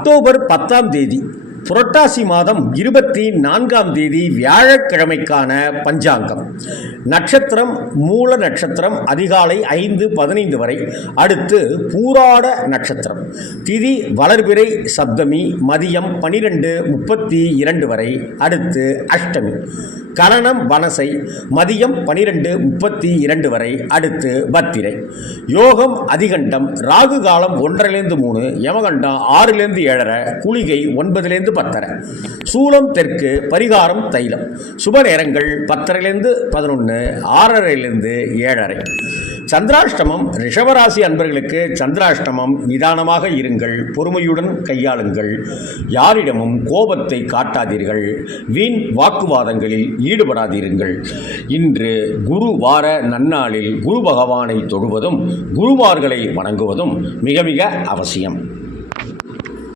October 10ஆம் தேதி புரட்டாசி மாதம் 24ஆம் தேதி வியாழக்கிழமைக்கான பஞ்சாங்கம். நட்சத்திரம் மூல நட்சத்திரம் அதிகாலை 5:15 வரை. அடுத்து பூராட நட்சத்திரம். திதி வளர்பிறை சப்தமி மதியம் 12:32 வரை. அடுத்து அஷ்டமி. கரணம் வனசை மதியம் 12:32 வரை. அடுத்து பத்திரை. யோகம் அதிகண்டம். ராகு காலம் 1:03, யமகண்டம் 6:07, குளிகை 9:10. சூலம் தெற்கு. பரிகாரம் தைலம். சுப நேரங்கள் 10:11, 6:30, 7:30. சந்திராஷ்டமம். ரிஷபராசி அன்பர்களுக்கு சந்திராஷ்டமம். நிதானமாக இருங்கள், பொறுமையுடன் கையாளுங்கள், யாரிடமும் கோபத்தை காட்டாதீர்கள், வீண் வாக்குவாதங்களில் ஈடுபடாதீர்கள். இன்று குரு வார நன்னாளில் குரு பகவானை தொழுவதும் குருமார்களை வணங்குவதும் மிக மிக அவசியம்.